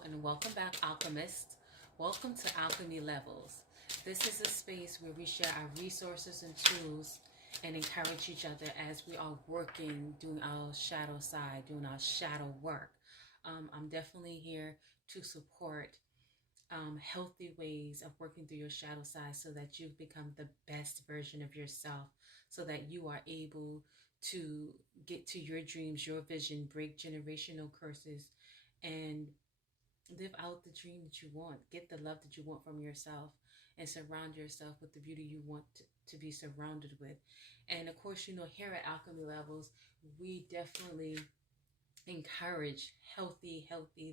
Hello and welcome back, alchemists. Welcome to Alchemy Levels. This is a space where we share our resources and tools and encourage each other as we are working, doing our shadow side, doing our shadow work. I'm definitely here to support healthy ways of working through your shadow side so that you become the best version of yourself, so that you are able to get to your dreams, your vision, break generational curses, and live out the dream that you want. Get the love that you want from yourself and surround yourself with the beauty you want to be surrounded with. And of course, here at Alchemy Levels, we definitely encourage healthy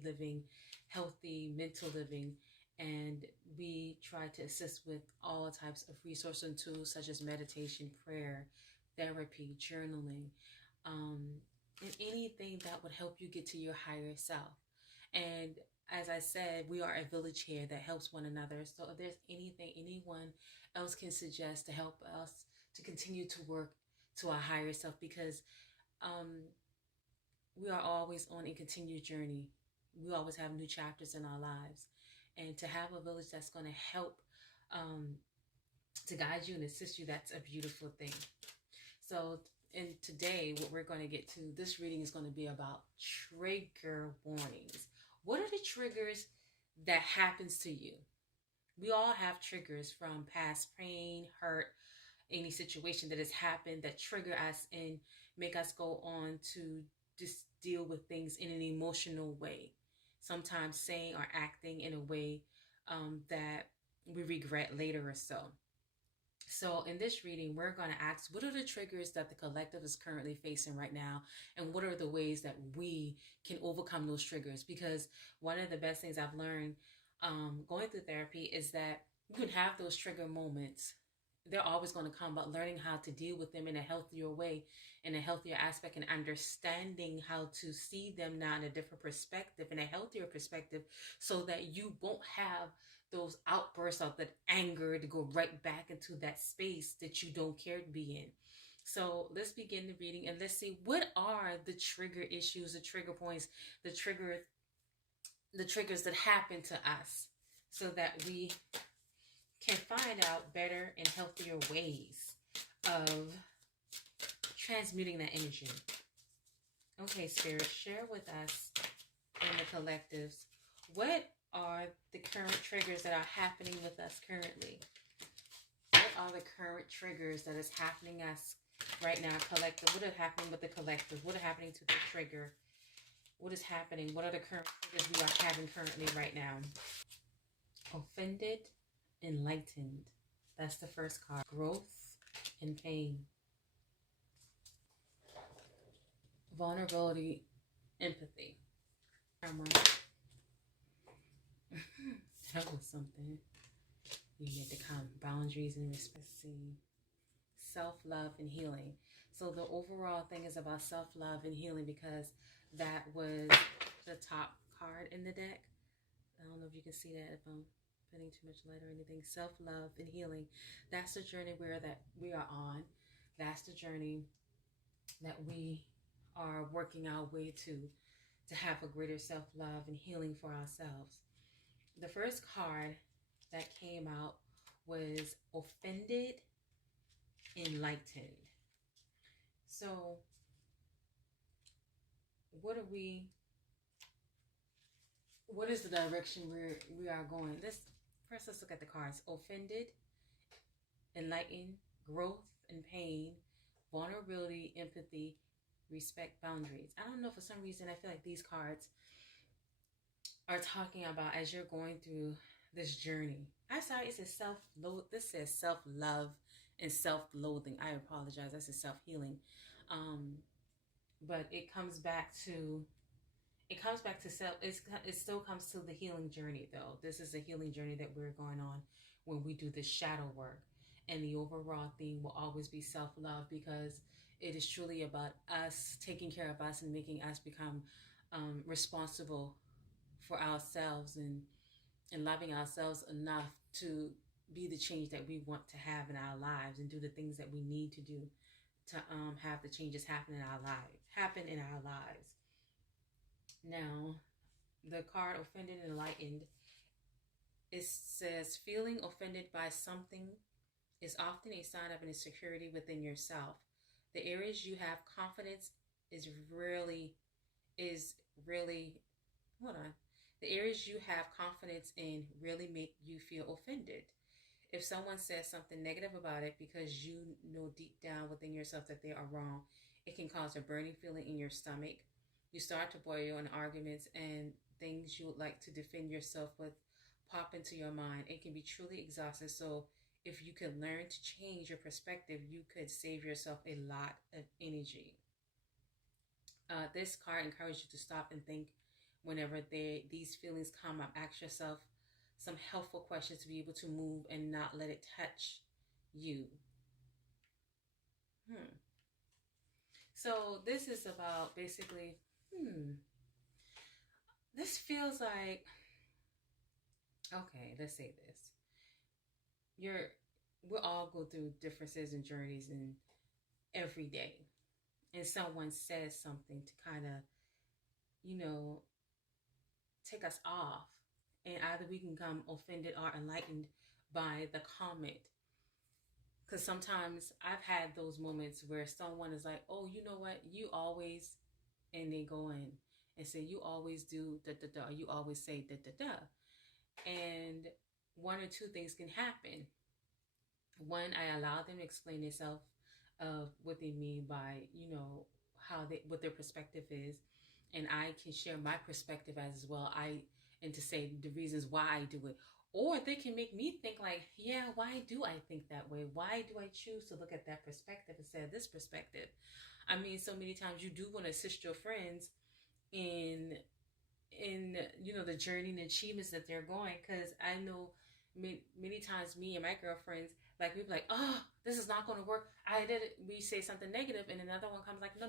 living, healthy mental living, and we try to assist with all types of resources and tools such as meditation, prayer, therapy, journaling, and anything that would help you get to your higher self. And as I said, we are a village here that helps one another. So if there's anything anyone else can suggest to help us to continue to work to our higher self, because we are always on a continued journey. We always have new chapters in our lives. And to have a village that's going to help to guide you and assist you, that's a beautiful thing. So, and today, what we're going to get to, this reading is going to be about trigger warnings. What are the triggers that happens to you? We all have triggers from past pain, hurt, any situation that has happened that trigger us and make us go on to just deal with things in an emotional way. Sometimes saying or acting in a way that we regret later or so. So in this reading, we're going to ask, what are the triggers that the collective is currently facing right now? And what are the ways that we can overcome those triggers? Because one of the best things I've learned going through therapy is that you can have those trigger moments. They're always going to come, but learning how to deal with them in a healthier way, in a healthier aspect, and understanding how to see them now in a different perspective, in a healthier perspective, so that you won't have those outbursts of that anger to go right back into that space that you don't care to be in. So let's begin the reading and let's see, what are the trigger issues, the trigger points, the triggers that happen to us, so that we can find out better and healthier ways of transmuting that energy. Okay, Spirit, share with us in the collectives, what are the current triggers that are happening with us currently? What are the current triggers that is happening us right now, collective? What is happening with the collective? What is happening to the trigger? What is happening? What are the current triggers we are having currently right now? Offended, enlightened. That's the first card. Growth and pain. Vulnerability, empathy. That was something. You get to come. Boundaries and respect. Self-love and healing. So the overall thing is about self-love and healing, because that was the top card in the deck. I don't know if you can see that if I'm putting too much light or anything. Self-love and healing. That's the journey that we are on. That's the journey that we are working our way to have a greater self-love and healing for ourselves. The first card that came out was offended, enlightened. So what is the direction we are going? Let's look at the cards. Offended, enlightened, growth and pain, vulnerability, empathy, respect, boundaries. I don't know, for some reason I feel like these cards are talking about as you're going through this journey. I'm sorry, it says this says self-love and self-loathing. I apologize. This is self-healing. But it comes back to self. It still comes to the healing journey, though. This is a healing journey that we're going on when we do this shadow work. And the overall theme will always be self-love, because it is truly about us taking care of us and making us become responsible for ourselves and loving ourselves enough to be the change that we want to have in our lives and do the things that we need to do to have the changes happen in our lives. Now, the card offended and enlightened, it says feeling offended by something is often a sign of an insecurity within yourself. The areas you have confidence is is really hold on. The areas you have confidence in really make you feel offended. If someone says something negative about it because you know deep down within yourself that they are wrong, it can cause a burning feeling in your stomach. You start to boil in arguments, and things you would like to defend yourself with pop into your mind. It can be truly exhausting. So, if you could learn to change your perspective, you could save yourself a lot of energy. This card encourages you to stop and think whenever these feelings come up. Ask yourself some helpful questions to be able to move and not let it touch you. Hmm. So this is about basically, this feels like, okay, let's say this. We all go through differences and journeys in every day. And someone says something to kind of, you know, take us off. And either we can come offended or enlightened by the comment. Because sometimes I've had those moments where someone is like, oh, you know what? You always, and they go in and say, you always do da da da. You always say da da da. And one or two things can happen. One, I allow them to explain themselves of what they mean by, what their perspective is. And I can share my perspective as well. And to say the reasons why I do it. Or they can make me think like, yeah, why do I think that way? Why do I choose to look at that perspective instead of this perspective? I mean, so many times you do want to assist your friends in the journey and achievements that they're going, because I know many times me and my girlfriends, like, we'd be like, oh, this is not going to work. We say something negative, and another one comes like, no,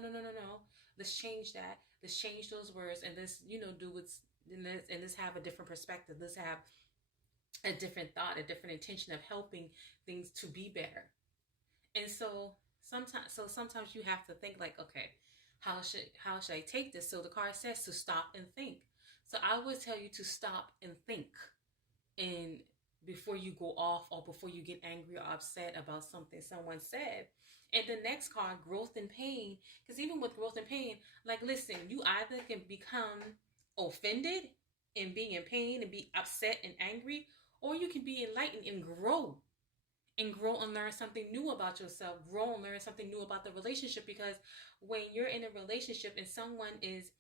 let's change that. Let's change those words, and let's do what's and let's have a different perspective. Let's have a different thought, a different intention of helping things to be better. And sometimes you have to think like, okay, how should I take this? So the card says to stop and think. So I would tell you to stop and think, and before you go off or before you get angry or upset about something someone said. And the next card, growth and pain, because even with growth and pain, like, listen, you either can become offended and being in pain and be upset and angry, or you can be enlightened and grow and learn something new about yourself, grow and learn something new about the relationship. Because when you're in a relationship and someone is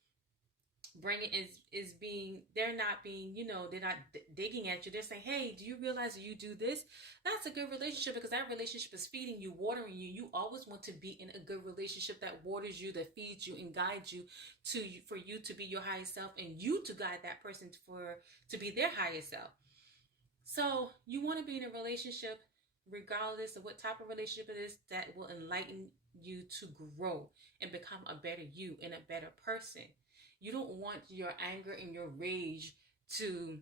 they're not being, they're not digging at you, they're saying, hey, do you realize that you do this? That's a good relationship, because that relationship is feeding you, watering you. You always want to be in a good relationship that waters you, that feeds you and guides you for you to be your highest self, and you to guide that person to be their highest self. So you want to be in a relationship, regardless of what type of relationship it is, that will enlighten you to grow and become a better you and a better person. You don't want your anger and your rage to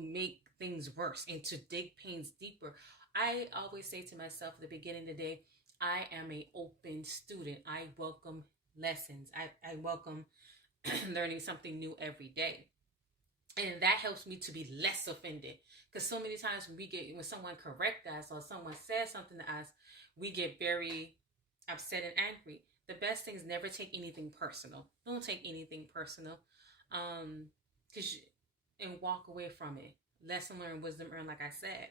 make things worse and to dig pains deeper. I always say to myself at the beginning of the day, I am an open student. I welcome lessons. I welcome learning something new every day. And that helps me to be less offended. Because so many times when someone corrects us or someone says something to us, we get very upset and angry. The best thing is never take anything personal. Don't take anything personal. And walk away from it. Lesson learned, wisdom earned, like I said.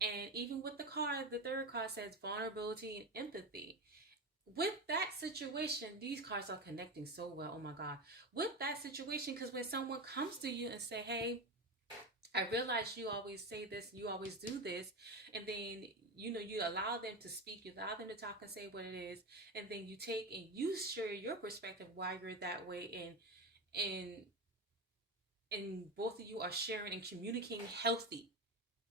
And even with the third card says vulnerability and empathy. With that situation, these cards are connecting so well. Oh my God. With that situation, because when someone comes to you and say, hey, I realize you always say this, you always do this, and then, you allow them to speak, you allow them to talk and say what it is, and then you take and you share your perspective why you're that way, and both of you are sharing and communicating healthy.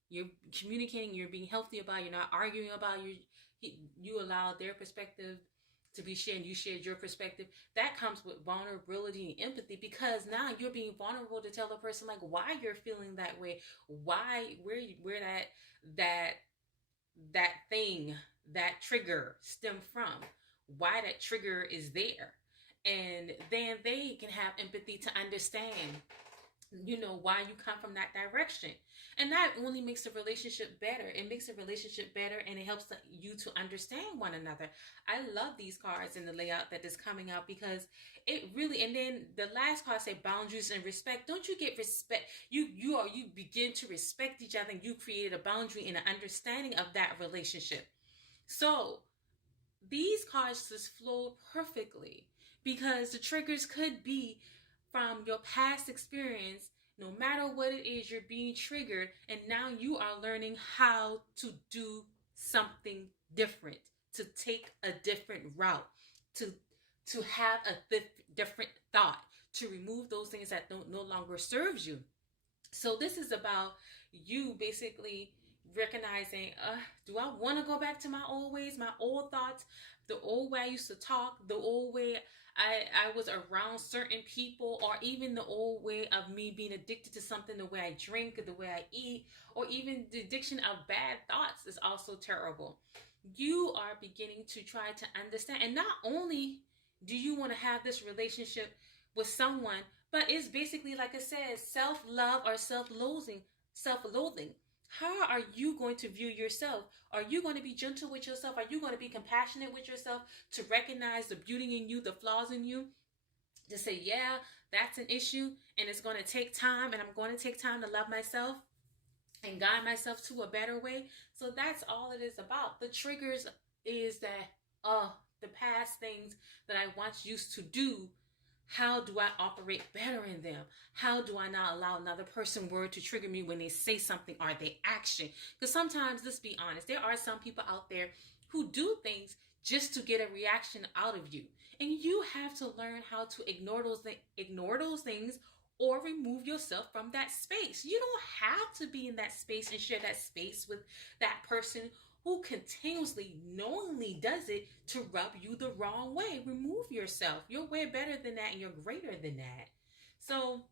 You're communicating, you're being healthy about it, you're not arguing about it. You allow their perspective to be shared, you shared your perspective. That comes with vulnerability and empathy, because now you're being vulnerable to tell the person like why you're feeling that way, where that thing, that trigger stem from, why that trigger is there. And then they can have empathy to understand, why you come from that direction. And that only makes the relationship better. It makes the relationship better, and it helps you to understand one another. I love these cards and the layout that is coming out, because it really, and then the last card say boundaries and respect. Don't you get respect? You begin to respect each other, and you created a boundary and an understanding of that relationship. So these cards just flow perfectly, because the triggers could be from your past experience. No matter what it is, you're being triggered, and now you are learning how to do something different, to take a different route, to have a different thought, to remove those things that no longer serves you. So this is about you basically recognizing, do I want to go back to my old ways, my old thoughts, the old way I used to talk, the old way I was around certain people, or even the old way of me being addicted to something, the way I drink, the way I eat, or even the addiction of bad thoughts is also terrible. You are beginning to try to understand. And not only do you want to have this relationship with someone, but it's basically, like I said, self-love or self-loathing. How are you going to view yourself? Are you going to be gentle with yourself? Are you going to be compassionate with yourself, to recognize the beauty in you, the flaws in you? To say, yeah, that's an issue, and it's going to take time, and I'm going to take time to love myself and guide myself to a better way. So that's all it is about. The triggers is that the past things that I once used to do, how do I operate better in them? How do I not allow another person word to trigger me when they say something or they action? Because sometimes, let's be honest, there are some people out there who do things just to get a reaction out of you. And you have to learn how to ignore those things, or remove yourself from that space. You don't have to be in that space and share that space with that person who continuously, knowingly does it to rub you the wrong way. Remove yourself. You're way better than that, and you're greater than that. So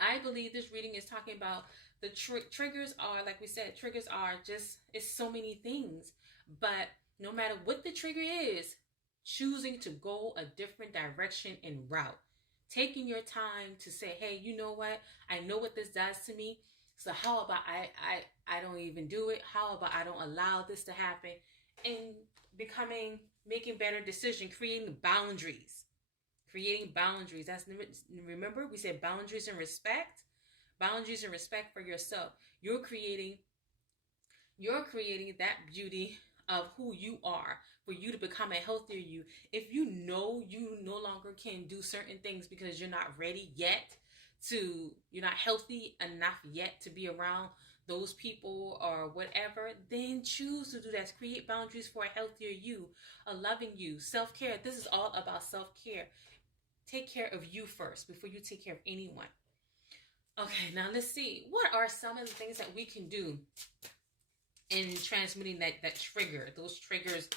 I believe this reading is talking about the triggers are, like we said, triggers are just, it's so many things. But no matter what the trigger is, choosing to go a different direction and route. Taking your time to say, hey, you know what? I know what this does to me. So how about I don't even do it? How about I don't allow this to happen? And making better decisions, creating boundaries. Creating boundaries. That's, remember, we said boundaries and respect. Boundaries and respect for yourself. You're creating that beauty of who you are, for you to become a healthier you. If you know you no longer can do certain things because you're not ready yet you're not healthy enough yet to be around those people or whatever, then choose to do that. Create boundaries for a healthier you, a loving you. Self-care. This is all about self-care. Take care of you first before you take care of anyone. Okay, now let's see. What are some of the things that we can do in transmuting that trigger, those triggers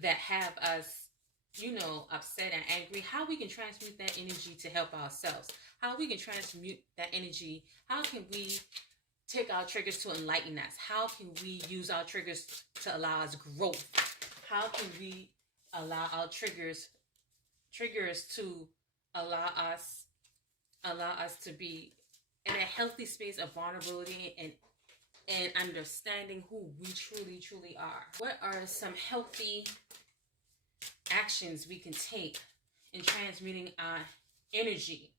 that have us, upset and angry? How we can transmute that energy to help ourselves? How we can transmute that energy? How can we take our triggers to enlighten us? How can we use our triggers to allow us growth? How can we allow our triggers to allow us to be in a healthy space of vulnerability and understanding who we truly are? What are some healthy actions we can take in transmuting our energy?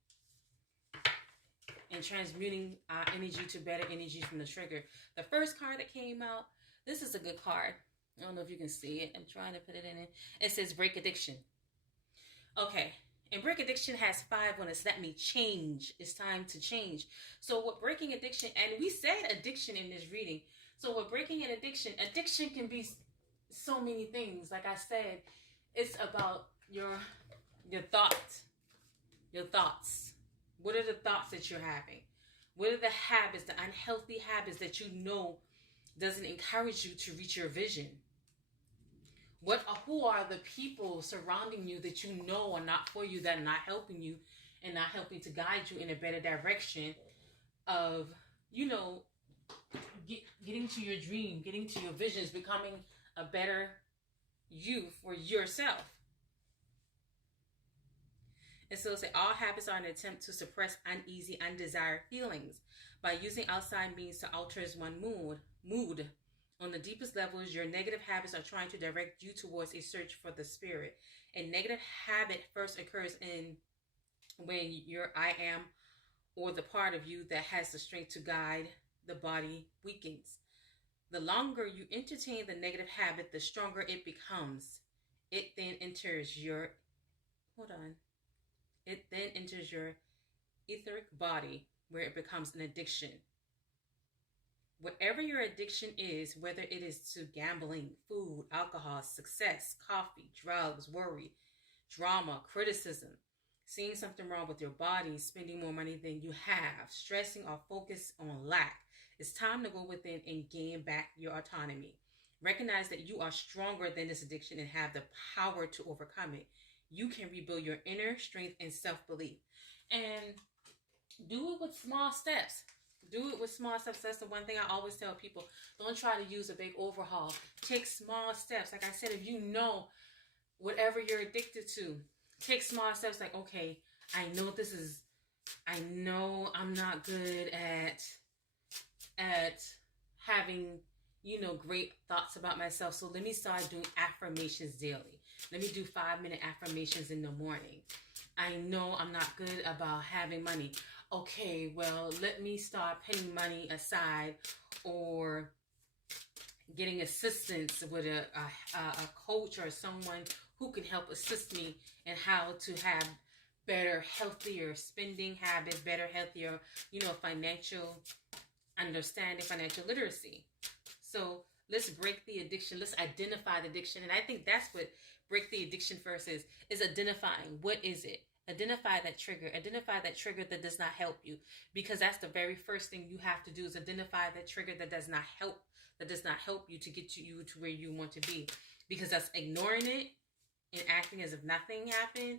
And transmuting our energy to better energy from the trigger. The first card that came out, this is a good card. I don't know if you can see it. I'm trying to put it in it. It says break addiction. Okay. And break addiction has 5 on it. So that means change. It's time to change. So what breaking addiction, and we said addiction in this reading. So what breaking an addiction can be so many things. Like I said, it's about your thoughts. Your thoughts. What are the thoughts that you're having? What are the habits, the unhealthy habits that you know doesn't encourage you to reach your vision? Who are the people surrounding you that you know are not for you, that are not helping you and not helping to guide you in a better direction of, getting to your dream, getting to your visions, becoming a better you for yourself? And so say all habits are an attempt to suppress uneasy, undesired feelings. By using outside means to alter one's mood. On the deepest levels, your negative habits are trying to direct you towards a search for the spirit. A negative habit first occurs in when your I am, or the part of you that has the strength to guide the body, weakens. The longer you entertain the negative habit, the stronger it becomes. It then enters your hold on. It then enters your etheric body where it becomes an addiction. Whatever your addiction is, whether it is to gambling, food, alcohol, success, coffee, drugs, worry, drama, criticism, seeing something wrong with your body, spending more money than you have, stressing or focus on lack, it's time to go within and gain back your autonomy. Recognize that you are stronger than this addiction and have the power to overcome it. You can rebuild your inner strength and self-belief. And do it with small steps. Do it with small steps. That's the one thing I always tell people. Don't try to use a big overhaul. Take small steps. Like I said, if you know whatever you're addicted to, take small steps. Like, okay, I know I'm not good at having, great thoughts about myself. So let me start doing affirmations daily. Let me do 5-minute affirmations in the morning. I know I'm not good about having money. Okay, well, let me start putting money aside or getting assistance with a coach or someone who can help assist me in how to have better, healthier spending habits, better, healthier, financial understanding, financial literacy. So let's break the addiction. Let's identify the addiction. And I think that's what break the addiction first is identifying what is it. Identify that trigger. Identify that trigger that does not help you, because that's the very first thing you have to do is identify that trigger that does not help you to get you to where you want to be, because that's ignoring it and acting as if nothing happened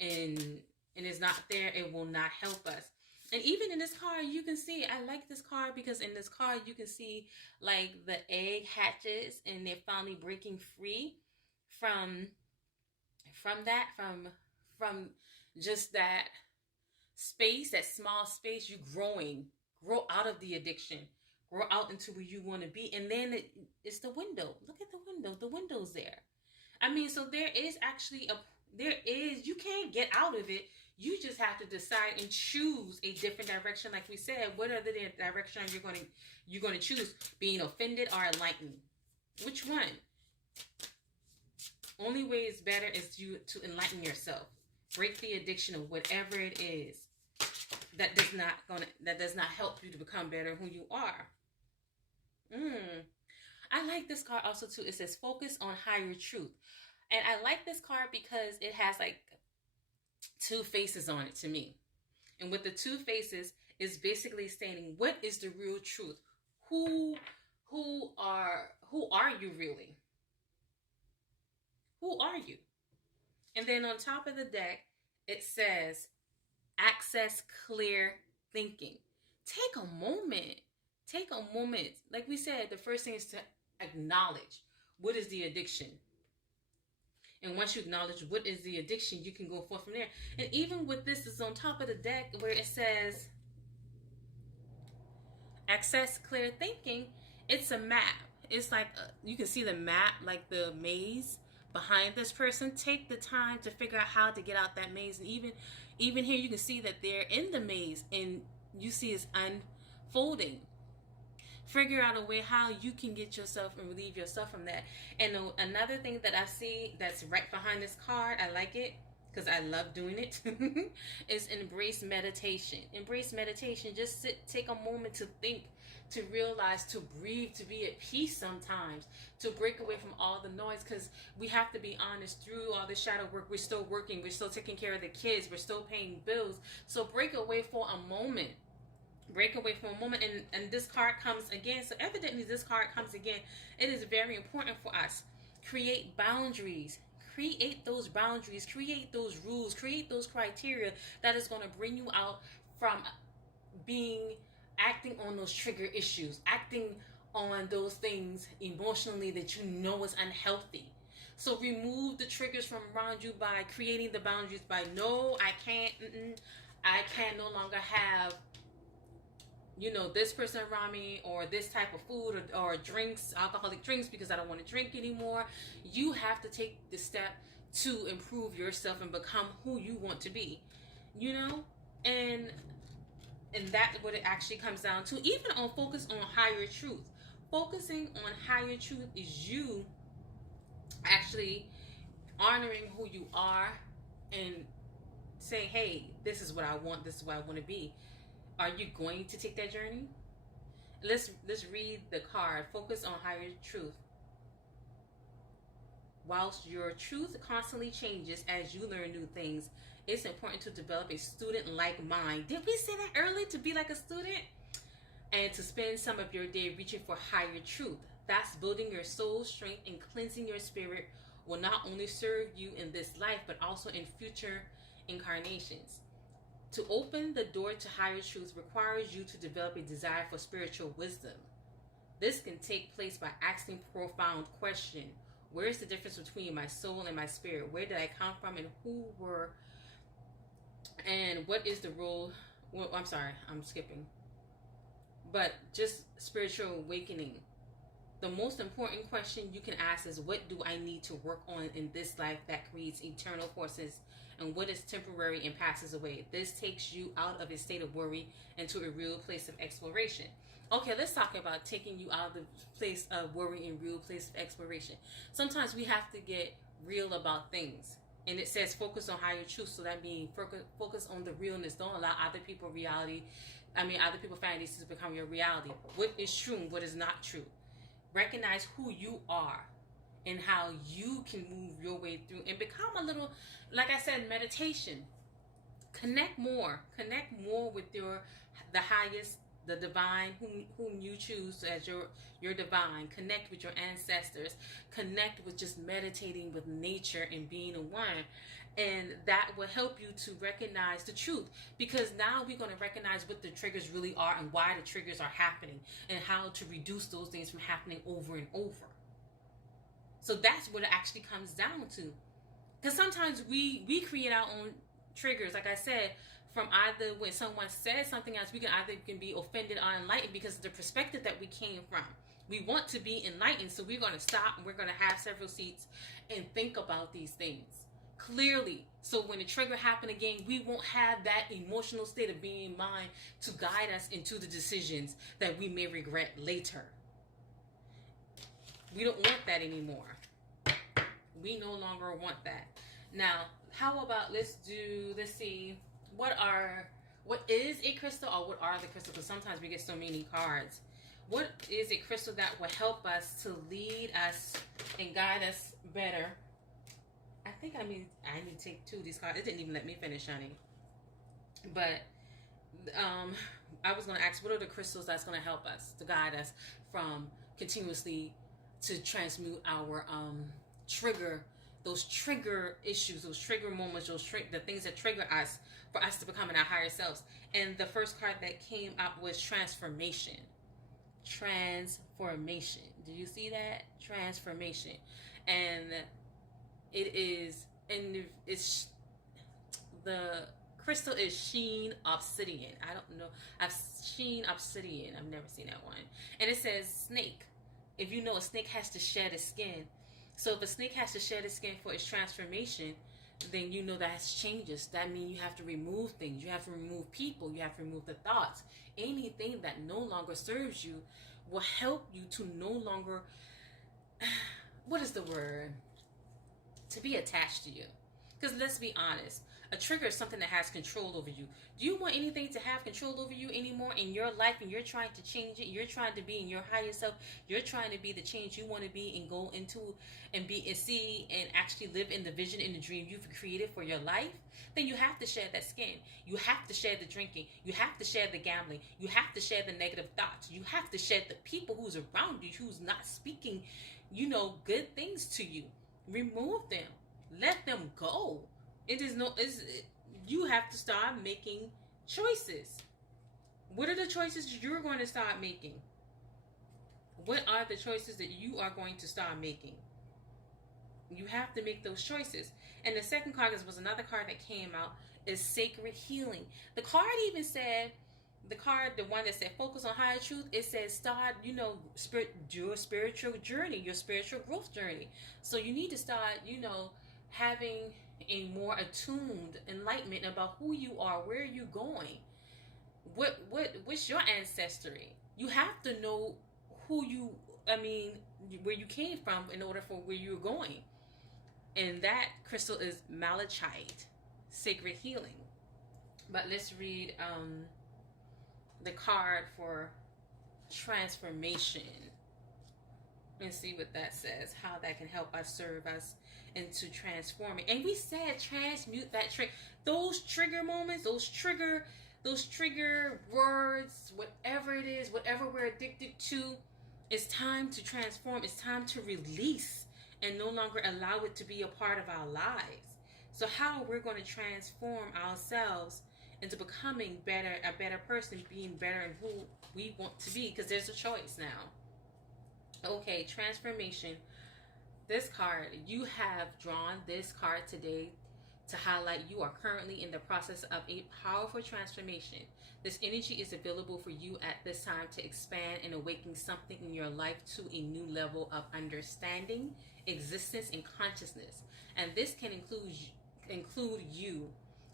and it's not there. It will not help us. And even in this car, you can see, I like this car because in this car, you can see like the egg hatches and they're finally breaking free from just that space, that small space. You grow out of the addiction, grow out into where you want to be. And then it's the window. Look at the window. The window's there. I mean, so there is actually you can't get out of it. You just have to decide and choose a different direction. Like we said, what are the direction you're going to choose? Being offended or enlightened? Which one? Only way is better is to enlighten yourself. Break the addiction of whatever it is that does not help you to become better who you are. I like this card also too. It says focus on higher truth. And I like this card because it has like 2 faces on it to me. And with the 2 faces is basically stating what is the real truth. Who are you really? Who are you? And then on top of the deck, it says access clear thinking. Take a moment. Like we said, the first thing is to acknowledge what is the addiction. And once you acknowledge what is the addiction, you can go forth from there. And even with this is on top of the deck where it says access clear thinking, it's a map. It's like you can see the map, like the maze behind this person. Take the time to figure out how to get out that maze. And even here you can see that they're in the maze and you see it's unfolding. Figure out a way how you can get yourself and relieve yourself from that. And another thing that I see that's right behind this card, I like it because I love doing it, is embrace meditation. Embrace meditation. Just take a moment to think, to realize, to breathe, to be at peace sometimes, to break away from all the noise, because we have to be honest, through all the shadow work, we're still working, we're still taking care of the kids, we're still paying bills. So break away for a moment. Break away for a moment, and this card comes again. So evidently this card comes again. It is very important for us. Create boundaries. Create those boundaries. Create those rules. Create those criteria that is going to bring you out from acting on those trigger issues, acting on those things emotionally that you know is unhealthy. So remove the triggers from around you by creating the boundaries by, no, I can't, I can no longer have, you know, this person around me, or this type of food, or drinks, alcoholic drinks, because I don't want to drink anymore. You have to take the step to improve yourself and become who you want to be, you know? And that's what it actually comes down to. Even on focus on higher truth. Focusing on higher truth is you actually honoring who you are and saying, hey, this is what I want, this is what I want to be. Are you going to take that journey? Let's read the card. Focus on higher truth. Whilst your truth constantly changes as you learn new things, it's important to develop a student-like mind. Did we say that earlier? To be like a student? And to spend some of your day reaching for higher truth. That's building your soul strength and cleansing your spirit will not only serve you in this life, but also in future incarnations. To open the door to higher truth requires you to develop a desire for spiritual wisdom. This can take place by asking profound questions. Where is the difference between my soul and my spirit? Where did I come from, and who were, and what is the role? Well, I'm sorry, I'm skipping. But just spiritual awakening. The most important question you can ask is, what do I need to work on in this life that creates eternal forces, and what is temporary and passes away? This takes you out of a state of worry into a real place of exploration. Okay, let's talk about taking you out of the place of worry and real place of exploration. Sometimes we have to get real about things. And it says focus on higher truth. So that means focus on the realness. Don't allow other people's other people's fantasies to become your reality. What is true and what is not true. Recognize who you are and how you can move your way through and become a little, like I said, meditation. Connect more with the highest, the divine, whom you choose as your divine. Connect with your ancestors. Connect with just meditating with nature and being a one. And that will help you to recognize the truth, because now we're going to recognize what the triggers really are and why the triggers are happening and how to reduce those things from happening over and over. So that's what it actually comes down to. Because sometimes we create our own triggers, like I said, from either when someone says something else, we can be offended or enlightened because of the perspective that we came from. We want to be enlightened, so we're going to stop and we're going to have several seats and think about these things clearly. So when the trigger happen again, we won't have that emotional state of being in mind to guide us into the decisions that we may regret later. We don't want that anymore. We no longer want that. Now, how about let's see. What is a crystal, or what are the crystals? Because sometimes we get so many cards. What is a crystal that will help us to lead us and guide us better? I think I need to take two of these cards. It didn't even let me finish, honey. But I was going to ask, what are the crystals that's going to help us, to guide us from continuously to transmute our those trigger issues, those trigger moments, the things that trigger us, for us to become in our higher selves. And the first card that came up was transformation. Transformation. Do you see that? Transformation. And it's the crystal is sheen obsidian. I don't know. Sheen obsidian. I've never seen that one. And it says snake. If you know, a snake has to shed its skin. So if a snake has to shed its skin for its transformation, then you know that's changes. That means you have to remove things. You have to remove people. You have to remove the thoughts. Anything that no longer serves you will help you to no longer, what is the word? To be attached to you. Because let's be honest, a trigger is something that has control over you. Do you want anything to have control over you anymore in your life, and you're trying to change it? You're trying to be in your higher self. You're trying to be the change you want to be and go into and be and see and actually live in the vision and the dream you've created for your life? Then you have to shed that skin. You have to shed the drinking. You have to shed the gambling. You have to shed the negative thoughts. You have to shed the people who's around you who's not speaking, good things to you. Remove them. Let them go. You have to start making choices. What are the choices you're going to start making? What are the choices that you are going to start making? You have to make those choices. And the second card, this was another card that came out, is sacred healing. The card even said, the card, the one that said focus on higher truth, it says start, your spiritual journey, your spiritual growth journey. So you need to start, having a more attuned enlightenment about who you are, where you're going, what's your ancestry. You have to know where you came from in order for where you're going. And that crystal is malachite, sacred healing. But let's read the card for transformation and see what that says, how that can help us, serve us into transforming. And we said transmute that those trigger moments, those trigger words, whatever it is, whatever we're addicted to, it's time to transform. It's time to release and no longer allow it to be a part of our lives. So how we're going to transform ourselves into becoming a better person, being better in who we want to be, because there's a choice now. Okay, transformation. This card, you have drawn this card today to highlight you are currently in the process of a powerful transformation. This energy is available for you at this time to expand and awaken something in your life to a new level of understanding, existence, and consciousness. And this can include you.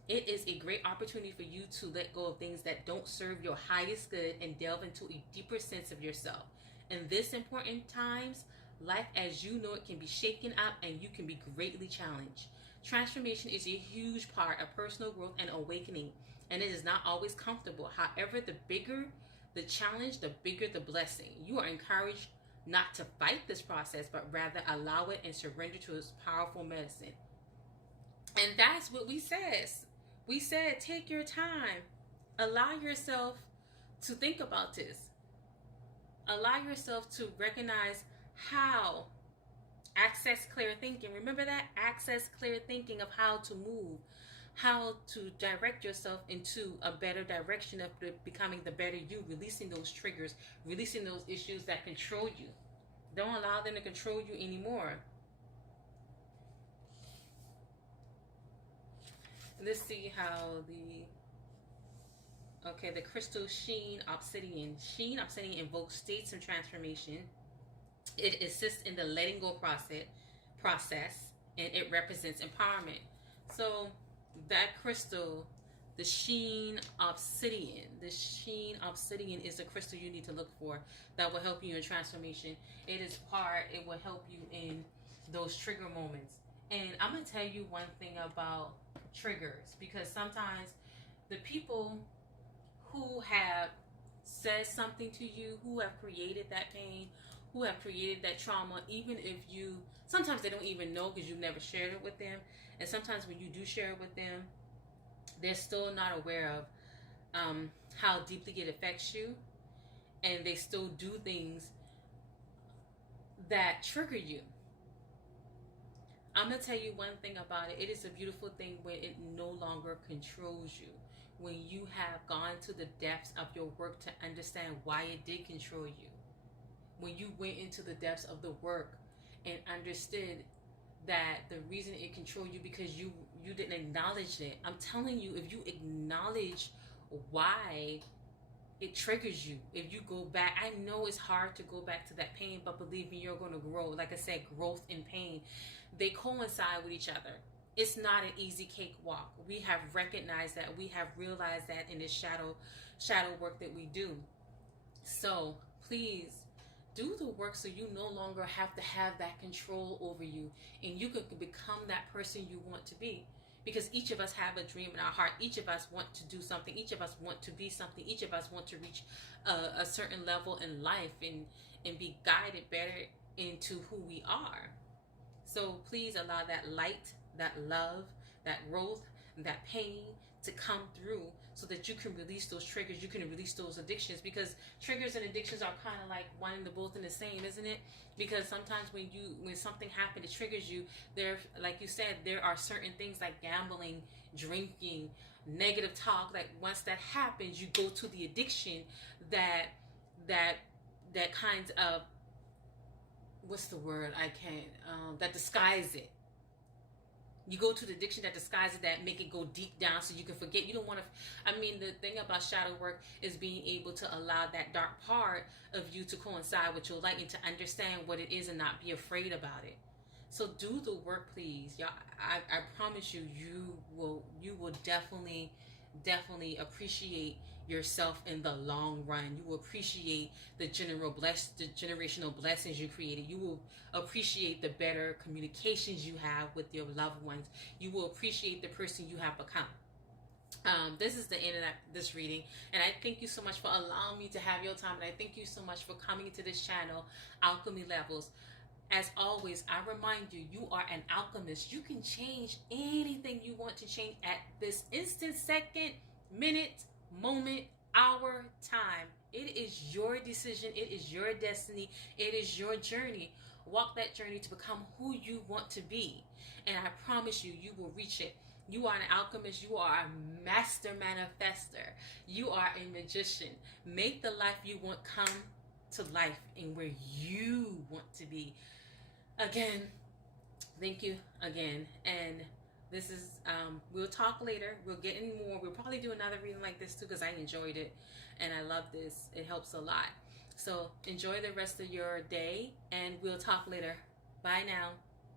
It is a great opportunity for you to let go of things that don't serve your highest good and delve into a deeper sense of yourself. In this important times, life as you know it can be shaken up and you can be greatly challenged. Transformation is a huge part of personal growth and awakening, and it is not always comfortable. However, the bigger the challenge, the bigger the blessing. You are encouraged not to fight this process, but rather allow it and surrender to its powerful medicine. And that's what we said. We said, take your time. Allow yourself to think about this. Allow yourself to recognize how. Access clear thinking. Remember that? Access clear thinking of how to move, how to direct yourself into a better direction of becoming the better you, releasing those triggers, releasing those issues that control you. Don't allow them to control you anymore. Let's see how the crystal Sheen Obsidian. Sheen Obsidian invokes states of transformation. It assists in the letting go process, and it represents empowerment. So that crystal, the Sheen Obsidian, is a crystal you need to look for that will help you in transformation. It will help you in those trigger moments. And I'm going to tell you one thing about triggers, because sometimes the people who have said something to you, who have created that pain, who have created that trauma, even if sometimes they don't even know because you've never shared it with them. And sometimes when you do share it with them, they're still not aware of how deeply it affects you. And they still do things that trigger you. I'm going to tell you one thing about it. It is a beautiful thing when it no longer controls you. When you have gone to the depths of your work to understand why it did control you. When you went into the depths of the work and understood that the reason it controlled you because you didn't acknowledge it. I'm telling you, if you acknowledge why it triggers you, if you go back, I know it's hard to go back to that pain, but believe me, you're going to grow. Like I said, growth and pain, they coincide with each other. It's not an easy cakewalk. We have recognized that. We have realized that in this shadow work that we do. So please, do the work so you no longer have to have that control over you, and you can become that person you want to be. Because each of us have a dream in our heart. Each of us want to do something. Each of us want to be something. Each of us want to reach a certain level in life and be guided better into who we are. So please allow that light, that love, that growth, that pain to come through so that you can release those triggers, you can release those addictions, because triggers and addictions are kind of like one and both in the same, isn't it? Because sometimes when something happens, it triggers you. There, like you said, there are certain things like gambling, drinking, negative talk. Like once that happens, you go to the addiction that kinds of what's the word? I can't, that disguise it. You go to the addiction that disguises that, make it go deep down so you can forget. You don't want to. I mean, the thing about shadow work is being able to allow that dark part of you to coincide with your light and to understand what it is and not be afraid about it. So do the work, please, y'all. I promise you, you will definitely appreciate yourself in the long run. You will appreciate the the generational blessings you created. You will appreciate the better communications you have with your loved ones. You will appreciate the person you have become. This is the end of this reading, and I thank you so much for allowing me to have your time, and I thank you so much for coming to this channel, Alchemy Levels. As always, I remind you, you are an alchemist. You can change anything you want to change at this instant, second, minute, moment, hour, time. It is your decision. It is your destiny. It is your journey. Walk that journey to become who you want to be. And I promise you, you will reach it. You are an alchemist. You are a master manifester. You are a magician. Make the life you want come to life and where you want to be. Again, thank you again. And this is, we'll talk later. We'll get in more. We'll probably do another reading like this too, because I enjoyed it and I love this. It helps a lot. So enjoy the rest of your day, and we'll talk later. Bye now.